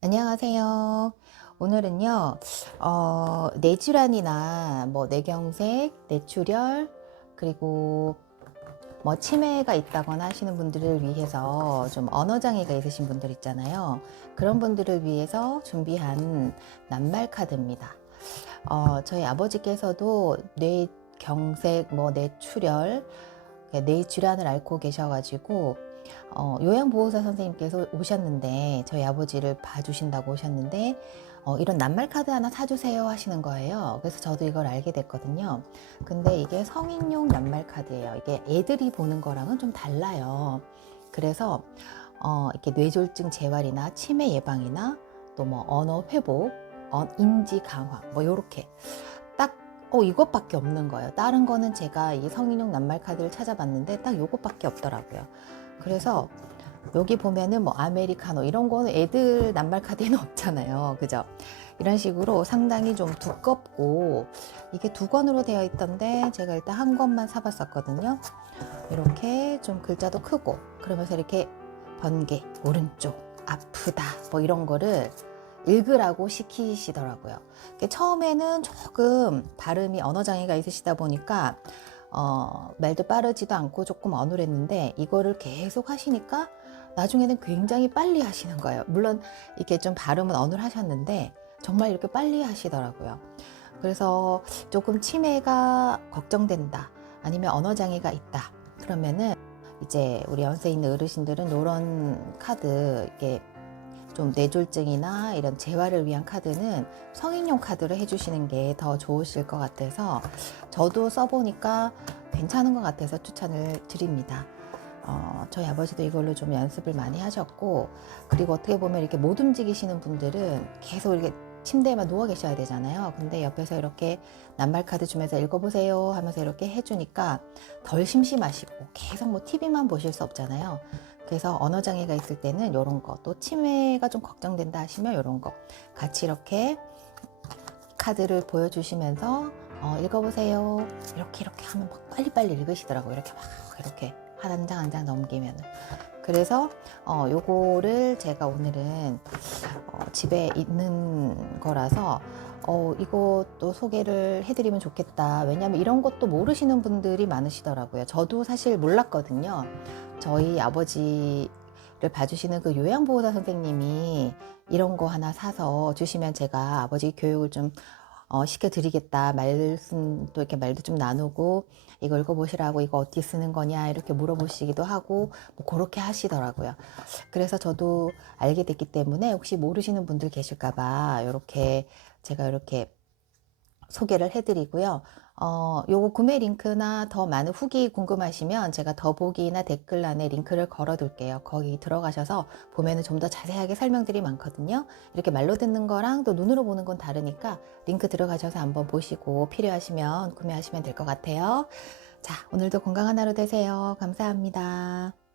안녕하세요. 오늘은요, 어, 뇌질환이나 뭐 뇌경색, 뇌출혈, 그리고 뭐 치매가 있다거나 하시는 분들을 위해서 좀 언어장애가 있으신 분들 있잖아요. 그런 분들을 위해서 준비한 낱말 카드입니다. 어, 저희 아버지께서도 뇌경색, 뭐 뇌출혈, 뇌 질환을 앓고 계셔가지고 어, 요양보호사 선생님께서 오셨는데 저희 아버지를 봐주신다고 오셨는데 어, 이런 낱말 카드 하나 사주세요 하시는 거예요. 그래서 저도 이걸 알게 됐거든요. 근데 이게 성인용 낱말 카드예요. 이게 애들이 보는 거랑은 좀 달라요. 그래서 어, 이렇게 뇌졸중 재활이나 치매 예방이나 또 뭐 언어 회복, 어, 인지 강화 뭐 요렇게 딱 어, 이것밖에 없는 거예요. 다른 거는 제가 이 성인용 낱말 카드를 찾아봤는데 딱 요것밖에 없더라고요. 그래서 여기 보면은 뭐 아메리카노 이런 거는 애들 낱말 카드에는 없잖아요. 그죠? 이런 식으로 상당히 좀 두껍고 이게 두 권으로 되어 있던데 제가 일단 한 권만 사봤었거든요. 이렇게 좀 글자도 크고 그러면서 이렇게 번개, 오른쪽, 아프다 뭐 이런 거를 읽으라고 시키시더라고요. 처음에는 조금 발음이 언어 장애가 있으시다 보니까 어, 말도 빠르지도 않고 조금 어눌했는데 이거를 계속 하시니까 나중에는 굉장히 빨리 하시는 거예요. 물론 이렇게 좀 발음은 어눌하셨는데 정말 이렇게 빨리 하시더라고요. 그래서 조금 치매가 걱정된다. 아니면 언어 장애가 있다. 그러면은 이제 우리 연세 있는 어르신들은 이런 카드 이게 좀 뇌졸중이나 이런 재활을 위한 카드는 성인용 카드로 해주시는 게 더 좋으실 것 같아서 저도 써보니까 괜찮은 것 같아서 추천을 드립니다. 어, 저희 아버지도 이걸로 좀 연습을 많이 하셨고 그리고 어떻게 보면 이렇게 못 움직이시는 분들은 계속 이렇게 침대에만 누워 계셔야 되잖아요. 근데 옆에서 이렇게 낱말 카드 주면서 읽어보세요 하면서 이렇게 해주니까 덜 심심하시고 계속 뭐 TV만 보실 수 없잖아요. 그래서 언어 장애가 있을 때는 이런 거, 또 치매가 좀 걱정된다 하시면 이런 거 같이 이렇게 카드를 보여주시면서 어, 읽어보세요. 이렇게 이렇게 하면 막 빨리빨리 읽으시더라고요. 이렇게 막 이렇게 한 장 한장 넘기면. 그래서 어, 요거를 제가 오늘은 어, 집에 있는 거라서 어, 이것도 소개를 해드리면 좋겠다. 왜냐하면 이런 것도 모르시는 분들이 많으시더라고요. 저도 사실 몰랐거든요. 저희 아버지 를 봐주시는 그 요양보호사 선생님이 이런 거 하나 사서 주시면 제가 아버지 교육을 좀 어, 시켜드리겠다. 말씀도 이렇게 말도 좀 나누고 이거 읽어보시라고 이거 어떻게 쓰는 거냐 이렇게 물어보시기도 하고 뭐 그렇게 하시더라고요. 그래서 저도 알게 됐기 때문에 혹시 모르시는 분들 계실까봐 이렇게 제가 이렇게 소개를 해드리고요. 어, 요거 구매 링크나 더 많은 후기 궁금하시면 제가 더보기나 댓글란에 링크를 걸어 둘게요. 거기 들어가셔서 보면은 좀 더 자세하게 설명들이 많거든요. 이렇게 말로 듣는 거랑 또 눈으로 보는 건 다르니까 링크 들어가셔서 한번 보시고 필요하시면 구매하시면 될 것 같아요. 자, 오늘도 건강한 하루 되세요. 감사합니다.